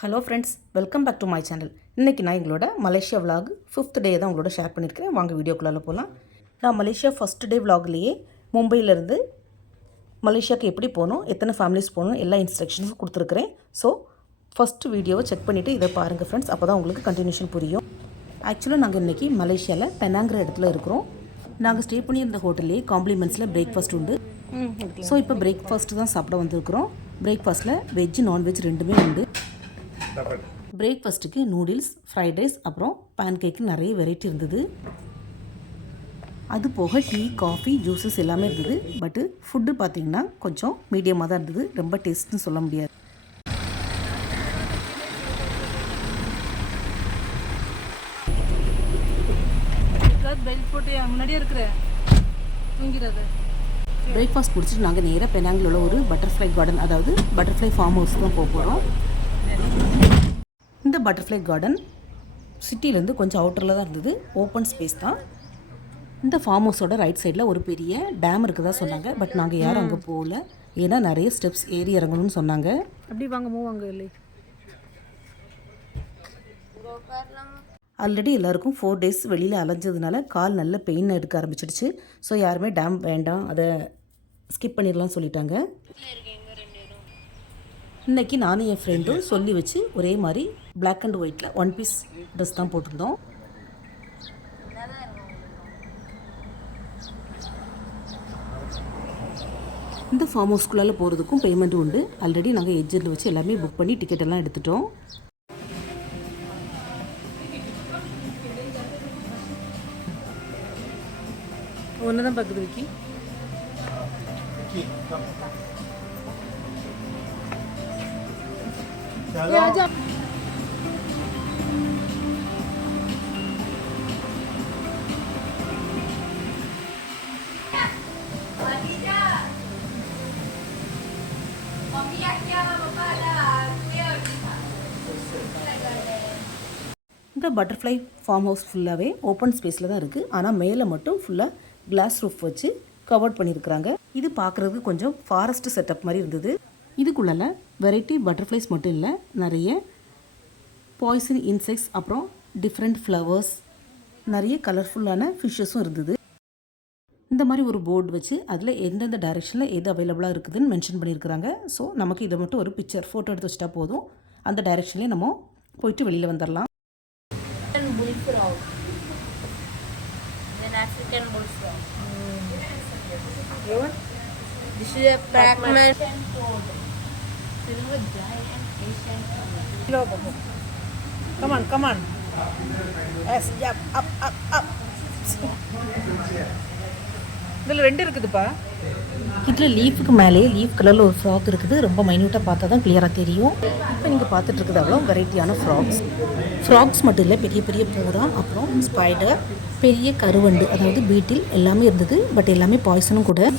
Hello friends, welcome back to my channel. இன்றைக்கி நான் எங்களோட மலேசியா விலாக் 5th டே தான் உங்களோட ஷேர் பண்ணியிருக்கிறேன். வாங்க வீடியோக்குள்ளே போகலாம். நான் மலேசியா ஃபஸ்ட் டே விலாக்லேயே மும்பையிலேருந்து மலேசியாவுக்கு எப்படி போகணும், எத்தனை ஃபேமிலிஸ் போகணும், எல்லா இன்ஸ்ட்ரக்ஷன்ஸும் கொடுத்துருக்குறேன். ஸோ ஃபஸ்ட்டு வீடியோவை செக் பண்ணிவிட்டு இதை பாருங்கள் ஃப்ரெண்ட்ஸ், அப்போ தான் உங்களுக்கு கண்டினியூஷன் புரியும். ஆக்சுவலாக நாங்கள் இன்றைக்கி மலேசியாவில் பெனாங்கிற இடத்துல இருக்கிறோம். நாங்கள் ஸ்டே பண்ணியிருந்த ஹோட்டல்லே காம்ப்ளிமெண்ட்ஸில் பிரேக்ஃபாஸ்ட் உண்டு. ஸோ இப்போ பிரேக்ஃபாஸ்ட்டு தான் சாப்பிட வந்திருக்கிறோம். பிரேக்ஃபாஸ்ட்டில் வெஜ் நான்வெஜ் ரெண்டுமே உண்டு. பிரேக்ஃபாஸ்ட்டுக்கு நூடுல்ஸ், ஃப்ரைட் ரைஸ், அப்புறம் பேன்கேக்கு நிறைய வெரைட்டி இருந்தது. அது போக டீ, காஃபி, ஜூஸஸ் எல்லாமே இருந்தது. பட்டு ஃபுட்டு பார்த்திங்கன்னா கொஞ்சம் மீடியமாக தான் இருந்தது. ரொம்ப டேஸ்ட்னு சொல்ல முடியாது. பிரேக்ஃபாஸ்ட் முடிச்சுட்டு நாங்கள் நேராக பெனாங்கில் உள்ள ஒரு பட்டர்ஃப்ளை கார்டன், அதாவது பட்டர்ஃப்ளை ஃபார்ம் ஹவுஸ் தான் போக போகிறோம். இந்த பட்டர்ஃப்ளை கார்டன் சிட்டிலேருந்து கொஞ்சம் அவுட்டரில் தான் இருந்தது. ஓப்பன் ஸ்பேஸ் தான். இந்த ஃபார்ம் ஹவுஸோட ரைட் சைடில் ஒரு பெரிய டேம் இருக்குதா சொன்னாங்க. பட் நாங்கள் யாரும் அங்கே போகல, ஏன்னா நிறைய ஸ்டெப்ஸ் ஏறி இறங்கணும்னு சொன்னாங்க. அப்படி வாங்க மூவாங்க இல்லை. ஆல்ரெடி எல்லாருக்கும் 4 days வெளியில் அலைஞ்சதுனால கால் நல்ல பெயின் எடுக்க ஆரம்பிச்சிடுச்சு. ஸோ யாருமே டேம் வேண்டாம், அதை ஸ்கிப் பண்ணிடலாம் சொல்லிட்டாங்க. இன்றைக்கி நானும் என் ஃப்ரெண்டும் சொல்லி வச்சு ஒரே மாதிரி பிளாக் அண்ட் ஒயிட்டில் 1 piece ட்ரெஸ் தான் போட்டிருந்தோம். இந்த ஃபார்ம் ஹவுஸ்குள்ளால் போகிறதுக்கும் பேமெண்ட்டும் உண்டு. ஆல்ரெடி நாங்கள் ஏஜென்ட் வச்சு எல்லாமே புக் பண்ணி டிக்கெட் எல்லாம் எடுத்துட்டோம். ஒன்று தான் பார்க்குது விக்கி. இந்த பட்டர்ஃப்ளை ஃபார்ம் ஹவுஸ் ஃபுல்லாகவே ஓப்பன் ஸ்பேஸில் தான் இருக்குது. ஆனால் மேலே மட்டும் ஃபுல்லாக கிளாஸ் ரூஃப் வச்சு கவர் பண்ணியிருக்கிறாங்க. இது பார்க்குறதுக்கு கொஞ்சம் ஃபாரஸ்ட் செட்டப் மாதிரி இருந்தது. இதுக்குள்ள வெரைட்டி பட்டர்ஃப்ளைஸ் மட்டும் இல்லை, நிறைய பாய்சன் இன்செக்ட்ஸ், அப்புறம் டிஃப்ரெண்ட் ஃப்ளவர்ஸ், நிறைய கலர்ஃபுல்லான ஃபிஷ்ஷஸும் இருந்தது. இந்த மாதிரி ஒரு போர்டு வச்சு அதில் எந்தெந்த டைரெக்ஷனில் எது அவைலபிளாக இருக்குதுன்னு மென்ஷன் பண்ணியிருக்கிறாங்க. ஸோ நமக்கு இதை மட்டும் ஒரு பிக்சர் ஃபோட்டோ எடுத்து வச்சுட்டா போதும். அந்த டைரெக்ஷன்லேயே நம்ம போயிட்டு வெளியில் வந்துடலாம். African bullfrog. This is a fragment. Silver giant Asian toad. Come on. Yes, yep, up. இதில் 2 இருக்குதுப்பா. இதில் லீஃபுக்கு மேலே லீஃப் கலரில் ஒரு ஃப்ராக் இருக்குது. ரொம்ப மைன்யூட்டாக பார்த்தா தான் கிளியராக தெரியும். இப்போ நீங்கள் பார்த்துட்டு இருக்குது அவ்வளோ வெரைட்டியான ஃப்ராக்ஸ் மட்டும் இல்லை, பெரிய பெரிய பூரா, அப்புறம் ஸ்பைடர், பெரிய கருவண்டு, அதாவது பீட்டில் எல்லாமே இருந்தது. பட் எல்லாமே பாய்சனும் கூட.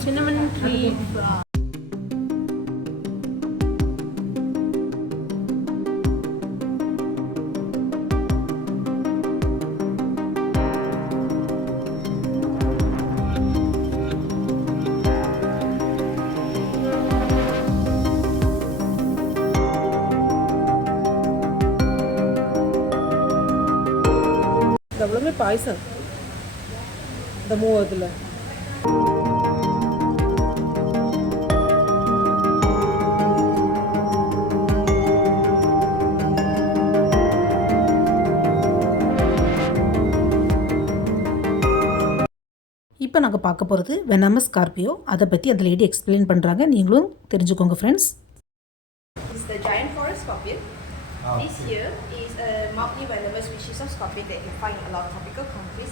எவ்வளோமே பாய்சன் இந்த மூவதில். இப்போ நாங்கள் பார்க்க போகிறது வெனமஸ் ஸ்கார்பியோ. அதை பற்றி அந்த லேடி எக்ஸ்பிளைன் பண்ணுறாங்க, நீங்களும் தெரிஞ்சுக்கோங்க friends. This here is a multi-venomous species of scorpion that you find in a lot of tropical countries.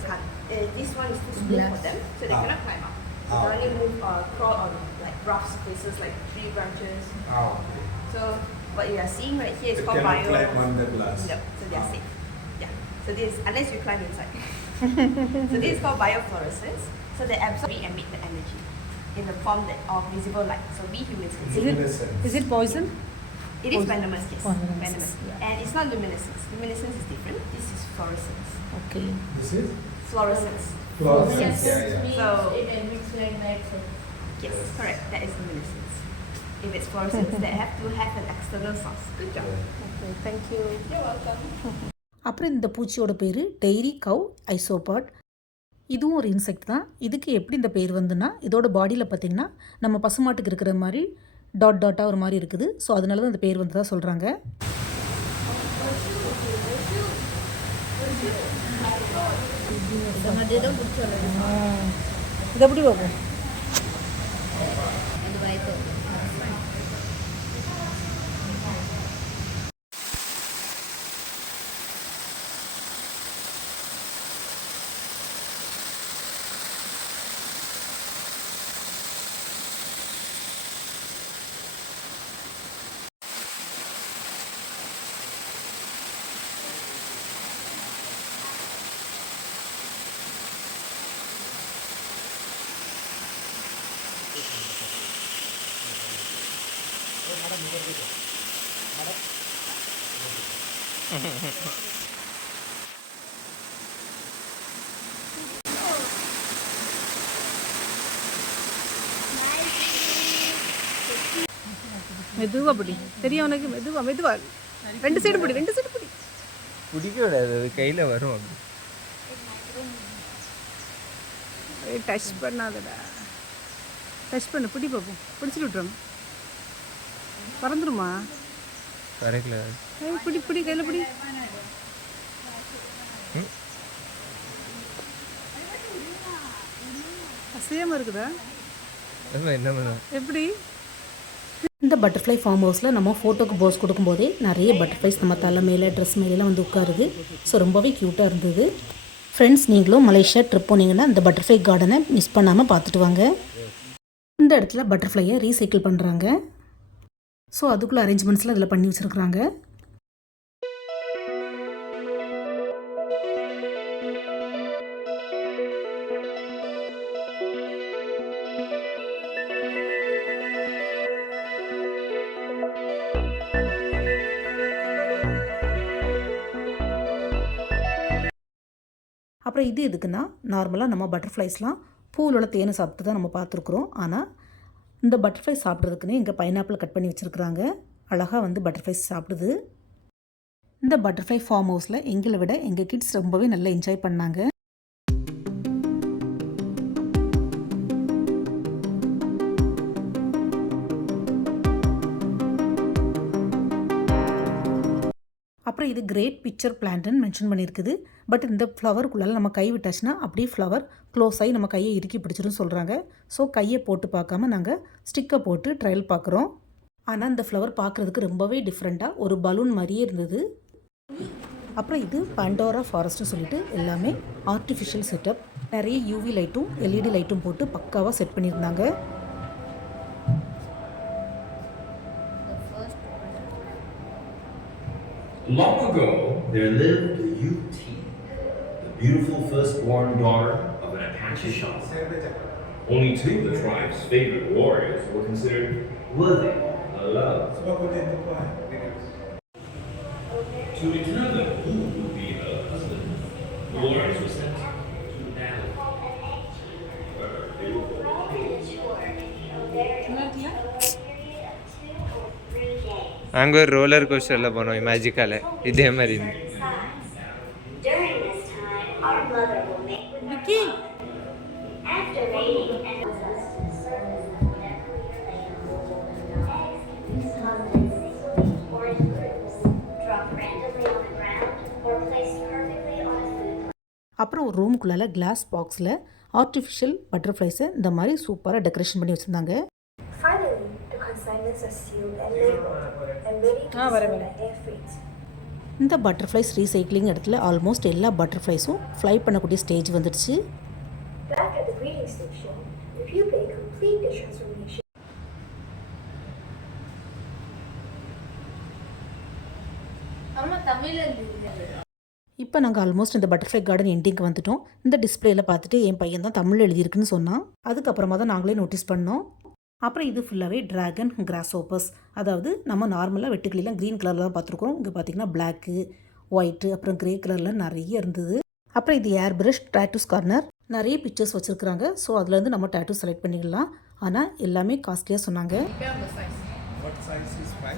This one is too small for them, so they cannot climb up. So they only move, crawl on like rough surfaces like tree branches. So what you are seeing right here is called bio. Climb on the glass. Yep. So they are safe. Yeah. So this, unless you climb inside. So this is called biofluorescence. So they absorb and emit the energy in the form of visible light. So we humans can see. Is it poison? It is venomous, yes. Venomous. Yeah. And it's not luminescence. Luminescence is different. This is fluorescence. Okay. This is fluorescence. Fluorescence. Yes. Means So it emits like light. yes, correct. That is luminescence. if it's fluorescent, that have to have an external source. Good job. Okay thank you. You're welcome. அப்புறம் இந்த பூச்சியோட பேர் dairy கவ் ஐசோபாட். இதுவும் ஒரு insect தான். இதுக்கு எப்படி இந்த பேர் வந்துன்னா, இதோட பாடியில் பார்த்திங்கன்னா நம்ம பசுமாட்டுக்கு இருக்கிற மாதிரி டாட் டாட்டாக ஒரு மாதிரி இருக்குது. ஸோ அதனால தான் இந்த பேர் வந்து தான் சொல்கிறாங்க. இது எப்படி பார்ப்போம்? இது வைத்து மெதுவா பிடி. தெரியும் உனக்கு? மெதுவா மெதுவா. 2 சைடு பிடி, 2 சைடு பிடி. பிடிக்க விடாது, அது கையில் வரும். அப்படி டச் பண்ணாதடா. டச் பண்ணு, பிடி பார்ப்போம். பிடிச்சிட்டு விட்டுறோம். பறந்துருமா? பறக்கல. பிடி பிடி, கையில் பிடி. அசையாமல் இருக்குதா? என்ன பண்ணுவோம்? எப்படி? இந்த பட்டர்ஃப்ளை ஃபார்ம் ஹவுஸில் நம்ம ஃபோட்டோக்கு போஸ் கொடுக்கும்போதே நிறைய பட்டர்ஃப்ளைஸ் நம்ம தலை மேலே ட்ரெஸ் மேலாம் வந்து உட்காருது. ஸோ ரொம்பவே க்யூட்டாக இருந்தது. ஃப்ரெண்ட்ஸ், நீங்களும் மலேசியா ட்ரிப் போனீங்கன்னா இந்த பட்டர்ஃப்ளை கார்டனை மிஸ் பண்ணாமல் பார்த்துட்டு வாங்க. இந்த இடத்துல பட்டர்ஃப்ளையை ரீசைக்கிள் பண்ணுறாங்க. ஸோ அதுக்குள்ளே அரேஞ்ச்மெண்ட்ஸ்லாம் இதில் பண்ணி வச்சுருக்குறாங்க. அப்புறம் இது எதுக்குன்னா, நார்மலாக நம்ம பட்டர்ஃப்ளைஸ்லாம் பூவில் உள்ள தேனை சாப்பிட்டு தான் நம்ம பார்த்துருக்குறோம். ஆனால் இந்த பட்டர்ஃப்ளை சாப்பிட்றதுக்குன்னு இங்கே பைனாப்பிள் கட் பண்ணி வச்சுருக்குறாங்க. அழகாக வந்து பட்டர்ஃப்ளைஸ் சாப்பிடுது. இந்த பட்டர்ஃப்ளை ஃபார்ம் ஹவுஸில் எங்களை விட எங்கள் கிட்ஸ் ரொம்பவே நல்லா என்ஜாய் பண்ணாங்க. அப்புறம் இது கிரேட் பிக்சர் பிளான்ட்னு மென்ஷன் பண்ணியிருக்குது. பட் இந்த ஃப்ளவருக்குள்ளால நம்ம கை விட்டாச்சுன்னா அப்படியே ஃப்ளவர் க்ளோஸ் ஆகி நம்ம கையை இறுக்கி பிடிச்சிடும் சொல்கிறாங்க. ஸோ கையை போட்டு பார்க்காம நாங்கள் ஸ்டிக்கை போட்டு ட்ரையல் பார்க்குறோம். ஆனால் இந்த ஃப்ளவர் பார்க்குறதுக்கு ரொம்பவே டிஃப்ரெண்ட்டாக ஒரு பலூன் மாதிரியே இருந்தது. அப்புறம் இது பண்டோரா ஃபாரஸ்ட்னு சொல்லிட்டு எல்லாமே ஆர்டிஃபிஷியல் செட்டப். நிறைய யூவி லைட்டும் எல்இடி லைட்டும் போட்டு பக்காவாக செட் பண்ணியிருந்தாங்க. Long ago, there lived a Ute, the beautiful firstborn daughter of an Apache shaman. Only 2 of the tribe's favorite warriors were considered worthy of her love. To determine who would be her husband, the warriors were sent to the valley. Where her beautiful அங்கே ஒரு roller கோஸ்டரில் போனோம் மேஜிக்கால். இதே மாதிரி இருந்து During this time, our mother will make after mating and us to the surface of whatever we are laying. Eggs can be deposited singly or in groups, dropped randomly on the ground, or placed perfectly on a food. அப்புறம் ஒரு ரூமுக்குள்ளால class பாக்ஸில் artificial பட்டர்ஃப்ளைஸை இந்த மாதிரி சூப்பராக decoration பண்ணி வச்சுருந்தாங்க. Finally, the consignments are sealed and labeled and ready to be sold at air freight. இந்த butterflies recycling இடத்துல ஆல்மோஸ்ட் எல்லா பட்டர்ஃப்ளைஸும் ஃப்ளை பண்ணக்கூடிய ஸ்டேஜ் வந்துடுச்சு. Back at the breeding station, the pupae complete the transformation. அம்மா தமிழ்ல எழுதிருக்காங்க. இப்போ நாங்கள் ஆல்மோஸ்ட் இந்த பட்டர்ஃப்ளை கார்டன் எண்டிங்க்கு வந்துட்டோம். இந்த டிஸ்பிளேயில் பார்த்துட்டு என் பையன் தான் தமிழ் எழுதியிருக்குன்னு சொன்னான். அதுக்கப்புறமா தான் நாங்களே நோட்டீஸ் பண்ணோம். அப்புறம் இது ஃபுல்லாகவே ட்ராகன் கிராஸ் ஓப்பர்ஸ். அதாவது நம்ம நார்மலாக வெட்டுக்கிளிலாம் க்ரீன் கலரில் தான் பார்த்துருக்கோம். இங்கே பார்த்திங்கன்னா பிளாக்கு, ஒயிட்டு, அப்புறம் க்ரே கலரில் நிறைய இருந்தது. அப்புறம் இது ஏர் ப்ரஷ் டேட்டூஸ் கார்னர். நிறைய பிக்சர்ஸ் வச்சுருக்குறாங்க. ஸோ அதுலேருந்து நம்ம டேட்டூ செலக்ட் பண்ணிக்கலாம். ஆனால் எல்லாமே காஸ்ட்லியாக சொன்னாங்க. size is 5.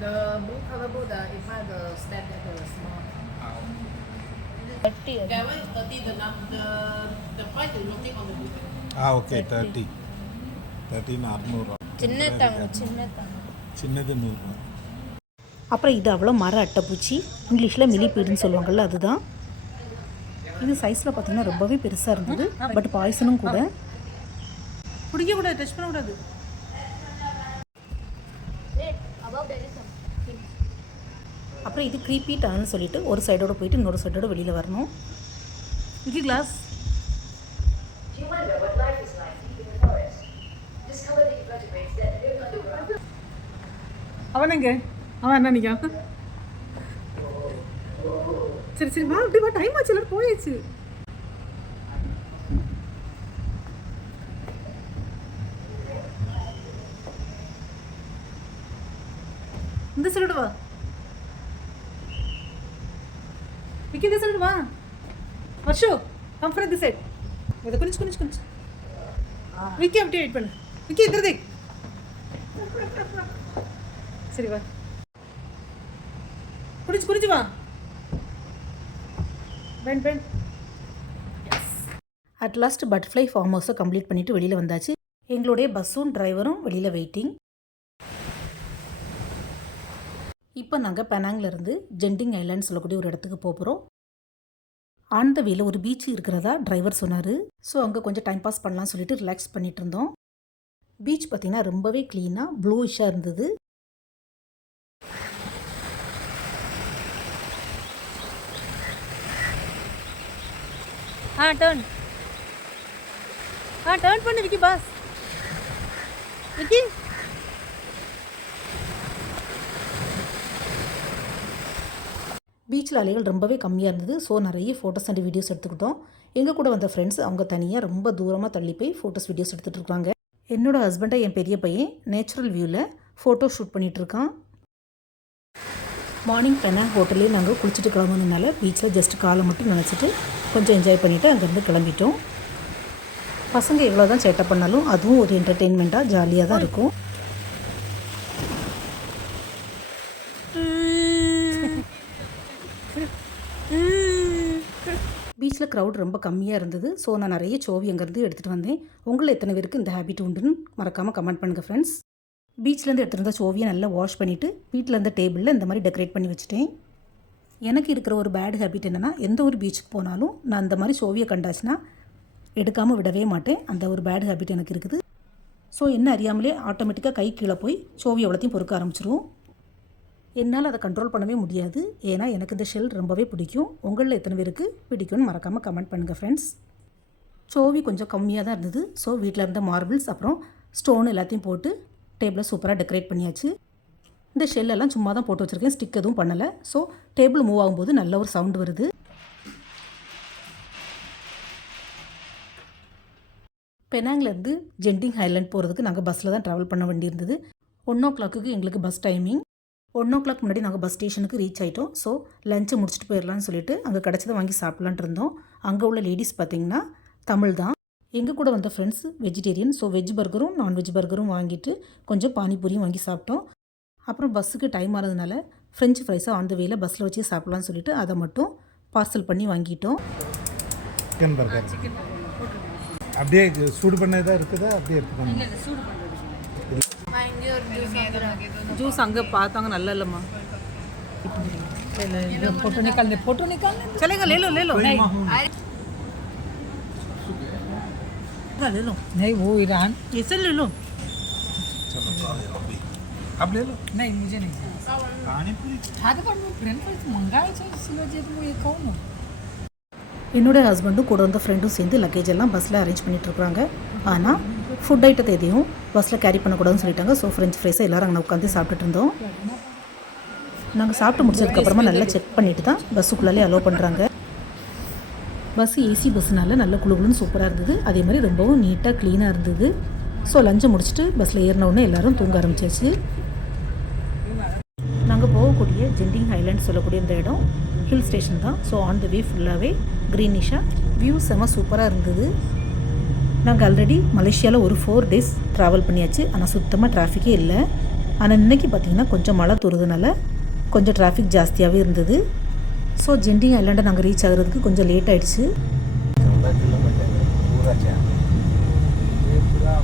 The blue color book, if I the stand at the small. That one is 30. The price is nothing on the book. Okay, 30. 30 600. சின்னது 100. அப்புறம் இது அவ்வளோ மர அட்டைப்பூச்சி, இங்கிலீஷில் மிலிபீடுன்னு சொல்லுவாங்கள்ல, அதுதான். இது சைஸில் பார்த்தீங்கன்னா ரொம்பவே பெருசாக இருந்தது, பட் பாய்சனும் கூட. பிடிக்கக்கூடாது, டச் பண்ணக்கூடாது. அப்புறம் இது க்ரீப்பி டர்ன்னு சொல்லிட்டு ஒரு சைடோட போயிட்டு இன்னொரு சைடோட வெளியில் வரணும். விக்கி கிளாஸ். அவன் எங்க? அவன் என்ன நிக்கா? சரி சரி வா, அப்படி வா, டைம் ஆச்சு, எல்லாரும் போயாச்சு. இந்த சைடு வா விக்கி, இந்த சைடு வா. Varshu come from the side. இத கொஞ்சம் விக்கி அப்படியே வெயிட் பண்ணு. விக்கி इधर देख. சரி வா, குடிச்சு வா. பென். அட் லாஸ்ட் பட்டர்ஃப்ளை ஃபார்ம் ஹவுஸை கம்ப்ளீட் பண்ணிவிட்டு வெளியில் வந்தாச்சு. எங்களுடைய பஸ்ஸும் டிரைவரும் வெளியில் வெயிட்டிங். இப்போ நாங்கள் பெனாங்லேருந்து ஜெண்டிங் ஐலாண்ட் சொல்லக்கூடிய ஒரு இடத்துக்கு போகிறோம். ஆன் த வேல ஒரு பீச் இருக்கிறதா டிரைவர் சொன்னார். ஸோ அங்கே கொஞ்சம் டைம் பாஸ் பண்ணலாம்னு சொல்லிட்டு ரிலாக்ஸ் பண்ணிகிட்டு இருந்தோம். பீச் பார்த்திங்கன்னா ரொம்பவே க்ளீனாக ப்ளூயிஷாக இருந்தது. டர்ன் பண்ணு விக்கி பாஸ். விக்கி பீச்சில் அலைகள் ரொம்பவே கம்மியாக இருந்தது. ஸோ நிறைய ஃபோட்டோஸ் அண்ட் வீடியோஸ் எடுத்துக்கிட்டோம். எங்கள் கூட வந்த ஃப்ரெண்ட்ஸ் அவங்க தனியாக ரொம்ப தூரமாக தள்ளி போய் ஃபோட்டோஸ் வீடியோஸ் எடுத்துகிட்டு இருக்காங்க. என்னோடய ஹஸ்பண்டை என் பெரிய பையன் நேச்சுரல் வியூவில் ஃபோட்டோ ஷூட் பண்ணிகிட்ருக்கான். மார்னிங் பெனாங் ஹோட்டல்லே நாங்கள் குளிச்சுட்டு கிளம்புனதுனால பீச்சில் ஜஸ்ட் காலை மட்டும் நினச்சிட்டு கொஞ்சம் என்ஜாய் பண்ணிவிட்டு அங்கேருந்து கிளம்பிட்டோம். பசங்க எவ்வளோ தான் சேட்டை பண்ணாலும் அதுவும் ஒரு என்டர்டெயின்மெண்ட்டாக ஜாலியாக தான் இருக்கும். பீச்சில் க்ரௌட் ரொம்ப கம்மியாக இருந்தது. ஸோ நான் நிறைய சோவி அங்கேருந்து எடுத்துகிட்டு வந்தேன். உங்களை எத்தனை பேருக்கு இந்த ஹேபிட் உண்டுன்னு மறக்காமல் கமெண்ட் பண்ணுங்கள் ஃப்ரெண்ட்ஸ். பீச்லேருந்து எடுத்துகிட்டு வந்த சோவியை நல்லா வாஷ் பண்ணிவிட்டு வீட்டில் இருந்த டேபிளில் இந்த மாதிரி டெக்கரேட் பண்ணி வச்சுட்டேன். எனக்கு இருக்கிற ஒரு பேட் ஹேபிட் என்னென்னா, எந்த ஒரு பீச்சுக்கு போனாலும் நான் அந்த மாதிரி சோவியை கண்டாச்சுன்னா எடுக்காமல் விடவே மாட்டேன். அந்த ஒரு பேட் ஹேபிட் எனக்கு இருக்குது. ஸோ என்ன அறியாமலே ஆட்டோமேட்டிக்காக கை கீழே போய் சோவி எவ்வளோத்தையும் பொறுக்க ஆரம்பிச்சிரும். என்னால் அதை கண்ட்ரோல் பண்ணவே முடியாது. ஏன்னா எனக்கு இந்த ஷெல் ரொம்பவே பிடிக்கும். உங்களில் எத்தனை பேருக்கு பிடிக்கும்னு மறக்காமல் கமெண்ட் பண்ணுங்கள் ஃப்ரெண்ட்ஸ். சோவி கொஞ்சம் கம்மியாக தான் இருந்தது. ஸோ வீட்டில் இருந்த மார்பிள்ஸ் அப்புறம் ஸ்டோன் எல்லாத்தையும் போட்டு டேபிளை சூப்பராக டெக்கரேட் பண்ணியாச்சு. இந்த ஷெல்லெல்லாம் சும்மா தான் போட்டு வச்சுருக்கேன், ஸ்டிக் எதுவும் பண்ணலை. ஸோ டேபிள் மூவ் ஆகும்போது நல்ல ஒரு சவுண்டு வருது. பெனாங்லேருந்து ஜெண்டிங் ஐலாண்ட் போகிறதுக்கு நாங்கள் பஸ்ஸில் தான் ட்ராவல் பண்ண வேண்டியிருந்தது. 1 o'clock எங்களுக்கு பஸ் டைமிங். 1 o'clock முன்னாடி நாங்கள் பஸ் ஸ்டேஷனுக்கு ரீச் ஆகிட்டோம். ஸோ லஞ்சை முடிச்சுட்டு போயிடலான்னு சொல்லிட்டு அங்கே கிடச்சதை வாங்கி சாப்பிட்லான்ட்டு இருந்தோம். அங்கே உள்ள லேடிஸ் பார்த்திங்கன்னா தமிழ் தான். எங்கள் கூட வந்த ஃப்ரெண்ட்ஸ் வெஜிடேரியன். ஸோ வெஜ் பர்கரும் நான்வெஜ் பர்கரும் வாங்கிட்டு கொஞ்சம் பானிபூரியும் வாங்கி சாப்பிட்டோம். அப்புறம் பஸ்ஸுக்கு டைம் ஆனதுனால ஃப்ரெஞ்ச் ஃப்ரைஸை ஆன் த வேல பஸ்ஸில் வச்சு சாப்பிட்லான்னு சொல்லிட்டு அதை மட்டும் பார்சல் பண்ணி வாங்கிட்டோம். சிக்கன் பர்கர் அப்படியே சூடு பண்ணதாக இருக்குதா? அப்படியே எடுத்துக்கணும். ஜூஸ் அங்கே பார்த்தாங்க நல்லா இல்லைம்மா. फोटो निकालने चलेगा, ले लो नहीं नहीं वो ईरान इसे ले लो. आप ले लो. नहीं मुझे नहीं पानी पूरी खाते पर फ्रेंड फ्राइज मंगाए थे इसलिए तो ये खाऊं ना. என்னோட ஹஸ்பண்டும் கூட வந்த ஃப்ரெண்டும் சேர்ந்து லக்கேஜ் எல்லாம் பஸ்ஸில் அரேஞ்ச் பண்ணிகிட்ருக்குறாங்க. ஆனால் ஃபுட் ஐட்டத்தை எதையும் பஸ்ஸில் கேரி பண்ணக்கூடாதுன்னு சொல்லிட்டாங்க. ஸோ ஃப்ரெஞ்ச் ஃப்ரைஸை எல்லோரும் அங்கே உட்காந்து சாப்பிட்டுட்டு இருந்தோம். நாங்கள் சாப்பிட்டு முடிச்சதுக்கப்புறமா நல்லா செக் பண்ணிவிட்டு தான் பஸ்ஸுக்குள்ளாலே அலோவ் பண்ணுறாங்க. பஸ் ஏசி பஸ்ஸுனால நல்ல குழுகுலுன்னு சூப்பராக இருந்தது. அதே மாதிரி ரொம்பவும் நீட்டாக க்ளீனாக இருந்தது. ஸோ லஞ்சை முடிச்சுட்டு பஸ்ஸில் ஏறினவுடனே எல்லோரும் தூங்க ஆரம்பிச்சாச்சு. நாங்கள் போகக்கூடிய ஜெண்டிங் ஐலாண்ட் சொல்லக்கூடிய இந்த இடம் ஹில் ஸ்டேஷன் தான். ஸோ ஆன் த வே ஃபுல்லாகவே க்ரீனிஷாக வியூ செம சூப்பராக இருந்தது. நாங்கள் ஆல்ரெடி மலேசியாவில் ஒரு 4 days ட்ராவல் பண்ணியாச்சு. ஆனால் சுத்தமாக டிராஃபிக்கே இல்லை. ஆனால் இன்றைக்கி பார்த்திங்கன்னா கொஞ்சம் மழை தூறுதுனால கொஞ்சம் டிராஃபிக் ஜாஸ்தியாகவே இருந்தது. ஸோ ஜெண்டிங் ஐலாண்டை நாங்கள் ரீச் ஆகிறதுக்கு கொஞ்சம் லேட் ஆகிடுச்சு. 14 किलोमीटर पूरा जाम ये पूरा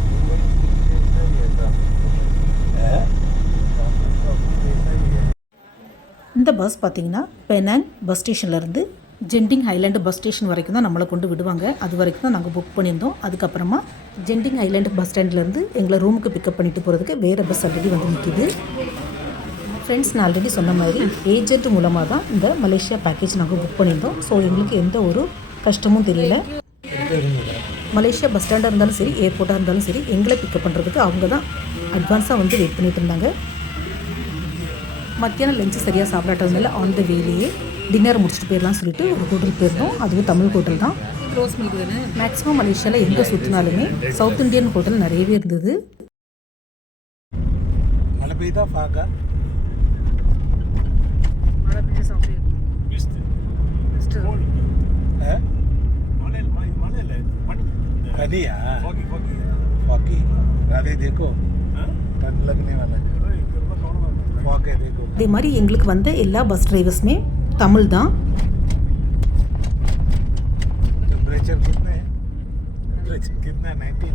இந்த பஸ் பார்த்திங்கன்னா பெனாங் பஸ் ஸ்டேஷன்லேருந்து ஜெண்டிங் ஐலாண்டு பஸ் ஸ்டேஷன் வரைக்கும் தான் நம்மளை கொண்டு விடுவாங்க. அது வரைக்கும் தான் நாங்கள் புக் பண்ணியிருந்தோம். அதுக்கப்புறமா ஜெண்டிங் ஐலாண்டு பஸ் ஸ்டாண்ட்லேருந்து எங்களை ரூமுக்கு பிக்கப் பண்ணிட்டு போகிறதுக்கு வேறு பஸ் ஆல்ரெடி வந்து நிற்கிது. ஃப்ரெண்ட்ஸ், நான் ஆல்ரெடி சொன்ன மாதிரி ஏஜென்ட் மூலமாக தான் இந்த மலேசியா பேக்கேஜ் நாங்கள் புக் பண்ணியிருந்தோம். ஸோ எங்களுக்கு எந்த ஒரு கஷ்டமும் தெரியல. மலேசியா பஸ் ஸ்டாண்டாக இருந்தாலும் சரி, ஏர்போர்ட்டாக இருந்தாலும் சரி, எங்களை பிக்கப் பண்ணுறதுக்கு அவங்க தான் அட்வான்ஸாக வந்து வெயிட் பண்ணிட்டு இருந்தாங்க. மத்தியானம் லஞ்சு சரியாக சாப்பிடாட்டதுனால ஆன் த வேலையே டின்னர் முடிச்சுட்டு போயிடலாம் சொல்லிட்டு ஒரு ஹோட்டல் போயிருந்தோம். அதுவும் தமிழ் ஹோட்டல் தான். ரோஸ் மில்க் தானே? மேக்ஸிமம் மலேசியாவில் எங்கே சுற்றினாலுமே சவுத் இந்தியன் ஹோட்டல் நிறையவே இருந்தது. மழை பெய்தா பாக்கா மழை பெய்ய சாப்பிட்டு पनिया फॉकी राधे देखो ठंड लगने वाला है फॉके देखो. அதே மாதிரி எங்களுக்கு வந்த எல்லா பஸ் டிரைவர்ஸுமே தமிழ் தான். टेम्परेचर कितना है? टेम्परेचर कितना है? 19.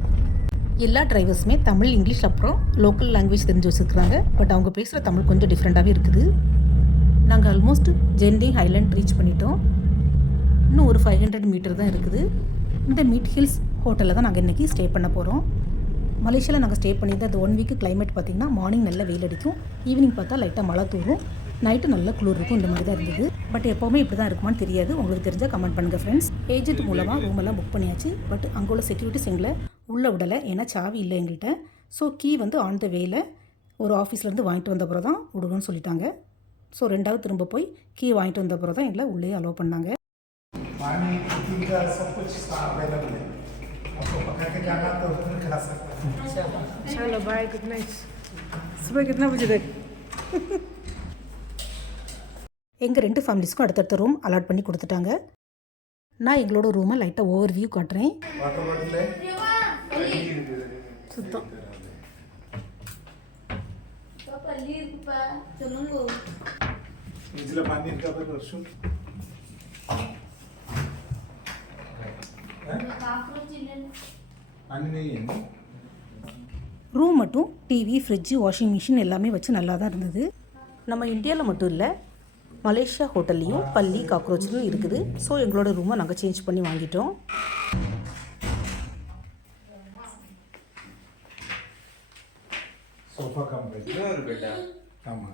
எல்லா டிரைவர்ஸுமே தமிழ், இங்கிலீஷ் அப்புறம் லோக்கல் லாங்குவேஜ் தெரிஞ்சு வச்சுருக்குறாங்க. பட் அவங்க பேசுகிற தமிழ் கொஞ்சம் டிஃப்ரெண்ட்டாகவே இருக்குது. நாங்கள் ஆல்மோஸ்ட் ஜெண்டிங் ஐலாண்ட் ரீச் பண்ணிட்டோம். இன்னும் ஒரு 500 மீட்டர் தான் இருக்குது. இந்த மிட் ஹில்ஸ் ஹோட்டலில் தான் நாங்கள் இன்றைக்கி ஸ்டே பண்ண போகிறோம். மலேசியாவில் நாங்கள் ஸ்டே பண்ணியிருந்த அந்த 1 வீக் கிளைமேட் பார்த்திங்கன்னா மார்னிங் நல்ல வெயில் அடிக்கும், ஈவினிங் பார்த்தா லைட்டாக மழை தூரும், நைட்டு நல்ல குளிர் இருக்கும். இந்த மாதிரி தான் இருந்தது. பட் எப்போவுமே இப்படி தான் இருக்குமான்னு தெரியாது. உங்களுக்கு தெரிஞ்சால் கமெண்ட் பண்ணுங்கள் ஃப்ரெண்ட்ஸ். ஏஜென்ட் மூலமாக ரூமெல்லாம் புக் பண்ணியாச்சு. பட் அங்கே உள்ள செக்யூரிட்டிஸ் எங்களை உள்ளே விடலை, ஏன்னா சாவி இல்லை எங்கள்கிட்ட. ஸோ கீ வந்து ஆன் த வேல ஒரு ஆஃபீஸ்லேருந்து வாங்கிட்டு வந்த அப்புறம் தான் விடுவோன்னு சொல்லிட்டாங்க. ஸோ ரெண்டாவது திரும்ப போய் கீ வாங்கிட்டு வந்த அப்புறம் தான் எங்களை உள்ளே அலோவ் பண்ணாங்க. पानी कुकिंग का सब कुछ अवेलेबल है, आपको पका के खाना तो फिर खा सकते हैं. चलो बाय, गुड नाइट. सुबह कितना बजे तक? எங்கள் 2 ஃபேமிலிஸ்க்கும் அடுத்தடுத்த ரூம் அலாட் பண்ணி கொடுத்துட்டாங்க. நான் எங்களோட ரூமை லைட்டாக ஓவர் வியூ காட்டுறேன். वाटर बॉटल है சுத்தம். பள்ளி இருக்குப்பா, சொல்லுங்க. फ्रिज पानी का पर रसून காக்ரோச் இல்லைன்னு पानी नहीं है. ரூம் மட்டும் டிவி, ஃப்ரிட்ஜு, வாஷிங் மிஷின் எல்லாமே வச்சு நல்லா தான் இருந்தது. நம்ம இந்தியாவில் மட்டும் இல்லை, மலேசியா ஹோட்டல்லையும் பள்ளி, காக்ரோச்னு இருக்குது. ஸோ எங்களோட ரூமை நாங்கள் சேஞ்ச் பண்ணி வாங்கிட்டோம். सोफा कम बेड ஆமா.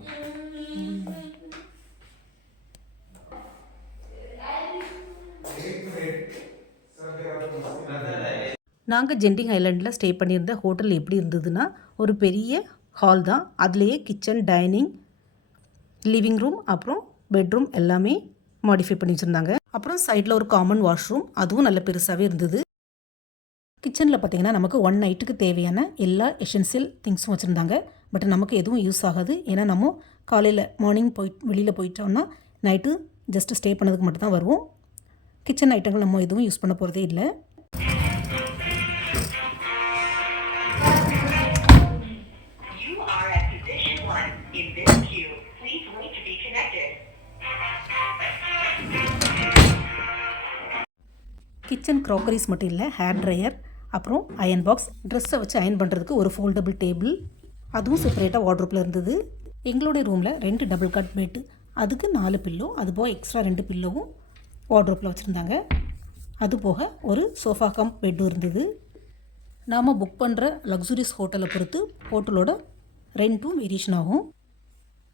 நாங்கள் ஜெண்டிங் ஐலாண்டில் ஸ்டே பண்ணியிருந்த ஹோட்டல் எப்படி இருந்ததுன்னா, ஒரு பெரிய ஹால் தான். அதுலேயே கிச்சன், டைனிங், லிவிங் ரூம், அப்புறம் பெட்ரூம் எல்லாமே மாடிஃபை பண்ணி வச்சுருந்தாங்க. அப்புறம் சைடில் ஒரு காமன் வாஷ்ரூம், அதுவும் நல்ல பெருசாகவே இருந்தது. கிச்சனில் பார்த்திங்கன்னா நமக்கு 1 நைட்டுக்கு தேவையான எல்லா எசென்சியல் திங்ஸும் வச்சுருந்தாங்க. பட் நமக்கு எதுவும் யூஸ் ஆகாது, ஏன்னா நம்ம காலையில் மார்னிங் வெளியில் போயிட்டோம்னா நைட்டு ஜஸ்ட்டு ஸ்டே பண்ணதுக்கு மட்டும் தான் வருவோம். கிச்சன் ஐட்டங்கள் நம்ம எதுவும் யூஸ் பண்ண போகிறதே இல்லை. கிச்சன் க்ராக்கரிஸ் மட்டும் இல்லை, ஹேர் ட்ரையர், அப்புறம் அயன் பாக்ஸ், ட்ரெஸ்ஸை வச்சு அயன் பண்ணுறதுக்கு ஒரு ஃபோல்டபுள் டேபிள், அதுவும் செப்பரேட்டாக வார்ட்ரோப்பில் இருந்தது. எங்களுடைய ரூமில் 2 டபுள் காட் பெட்டு, அதுக்கு 4 பில்லோ, அதுபோக எக்ஸ்ட்ரா 2 பில்லோவும் வார்ட்ரோப்பில் வச்சுருந்தாங்க. அதுபோக ஒரு சோஃபா கம் பெட்டும் இருந்தது. நாம் புக் பண்ணுற லக்ஸுரியஸ் ஹோட்டலை பொறுத்து ஹோட்டலோட ரெண்ட்டும் வேரியேஷன் ஆகும்.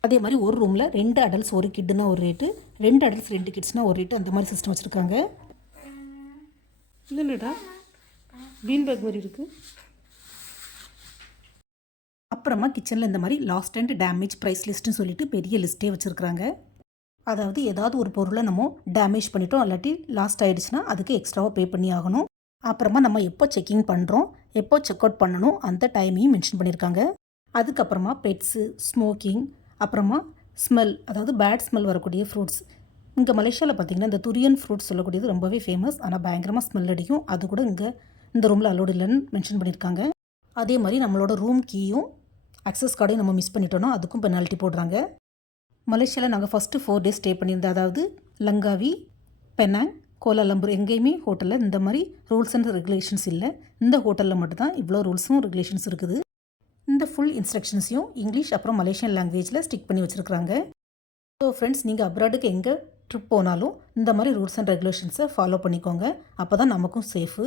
அதே மாதிரி ஒரு ரூமில் 2 அடல்ட்ஸ் 1 கிட்னா ஒரு ரேட்டு, 2 அடல்ட்ஸ் 2 கிட்ஸ்னால் ஒரு ரேட்டு, அந்த மாதிரி சிஸ்டம் வச்சுருக்காங்க. இல்லைடா, பீன் பேக் மாதிரி இருக்குது. அப்புறமா கிச்சனில் இந்த மாதிரி லாஸ்ட் அண்ட் டேமேஜ் ப்ரைஸ் லிஸ்ட்டுன்னு சொல்லிட்டு பெரிய லிஸ்ட்டே வச்சுருக்குறாங்க. அதாவது ஏதாவது ஒரு பொருளை நம்ம டேமேஜ் பண்ணிட்டோம், இல்லாட்டி லாஸ்ட் ஆகிடுச்சுன்னா அதுக்கு எக்ஸ்ட்ராவாக பே பண்ணி ஆகணும். அப்புறமா நம்ம எப்போ செக்கிங் பண்ணுறோம், எப்போ செக் அவுட் பண்ணணும், அந்த டைமையும் மென்ஷன் பண்ணியிருக்காங்க. அதுக்கப்புறமா பெட்ஸு, ஸ்மோக்கிங், அப்புறமா ஸ்மெல், அதாவது பேட் ஸ்மெல் வரக்கூடிய ஃப்ரூட்ஸ். இங்கே மலேசியாவில் பார்த்திங்கன்னா இந்த துரியன் ஃப்ரூட்ஸ் சொல்லக்கூடியது ரொம்பவே ஃபேமஸ். ஆனால் பயங்கரமாக ஸ்மெல் அடிக்கும். அது கூட இங்கே இந்த ரூமில் அலோடு இல்லைன்னு மென்ஷன் பண்ணியிருக்காங்க. அதே மாதிரி நம்மளோட ரூம் கீயும் அக்சஸ் கார்டையும் நம்ம மிஸ் பண்ணிட்டோன்னா அதுக்கும் பெனால்ட்டி போடுறாங்க. மலேசியாவில் நாங்கள் ஃபஸ்ட்டு 4 days ஸ்டே பண்ணியிருந்தோம். அதாவது லங்காவி, பெனாங், கோலாலம்பூர் எங்கேயுமே ஹோட்டலில் இந்த மாதிரி ரூல்ஸ் அண்ட் ரெகுலேஷன்ஸ் இல்லை. இந்த ஹோட்டலில் மட்டும்தான் இவ்வளோ ரூல்ஸும் ரெகுலேஷன்ஸ் இருக்குது. இந்த ஃபுல் இன்ஸ்ட்ரக்ஷன்ஸையும் இங்கிலீஷ் அப்புறம் மலேசியன் லாங்குவேஜில் ஸ்டிக் பண்ணி வச்சுருக்குறாங்க. ஸோ ஃப்ரெண்ட்ஸ், நீங்கள் அப்ராடுக்கு எங்கே ட்ரிப் போனாலும் இந்த மாதிரி ரூல்ஸ் அண்ட் ரெகுலேஷன்ஸை ஃபாலோ பண்ணிக்கோங்க. அப்போ தான் நமக்கும் சேஃபு.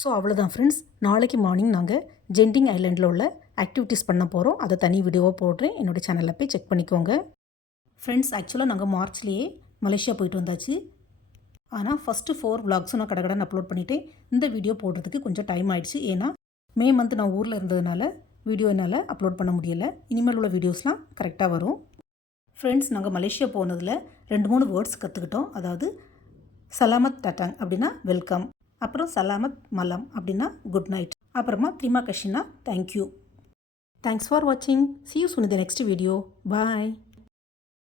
ஸோ அவ்வளோதான் ஃப்ரெண்ட்ஸ். நாளைக்கு மார்னிங் நாங்கள் ஜென்டிங் ஐலாண்டில் உள்ள ஆக்டிவிட்டீஸ் பண்ண போகிறோம். அதை தனி வீடியோவாக போடுறேன். என்னோடய சேனலில் போய் செக் பண்ணிக்கோங்க. ஃப்ரெண்ட்ஸ், ஆக்சுவலாக நாங்கள் மார்ச்லேயே மலேசியா போயிட்டு வந்தாச்சு. ஆனால் ஃபஸ்ட்டு 4 vlogsம் நான் கடகடன்னு அப்லோட் பண்ணிவிட்டேன். இந்த வீடியோ போடுறதுக்கு கொஞ்சம் டைம் ஆகிடுச்சு. ஏன்னா மே மந்த் நான் ஊரில் இருந்ததுனால வீடியோ என்னால் அப்லோட் பண்ண முடியலை. இனிமேல் உள்ள வீடியோஸ்லாம் கரெக்டாக வரும். ஃப்ரெண்ட்ஸ், நாங்கள் மலேசியா போனதில் 2-3 வேர்ட்ஸ் கற்றுக்கிட்டோம். அதாவது சலாமத் டாட்டாங் அப்படின்னா வெல்கம், அப்புறம் சலாமத் மலம் அப்படின்னா குட் நைட், அப்புறமா த்ரிமா கஷினா தேங்க்யூ. தேங்க்ஸ் ஃபார் வாட்சிங். See you soon in the next video. Bye.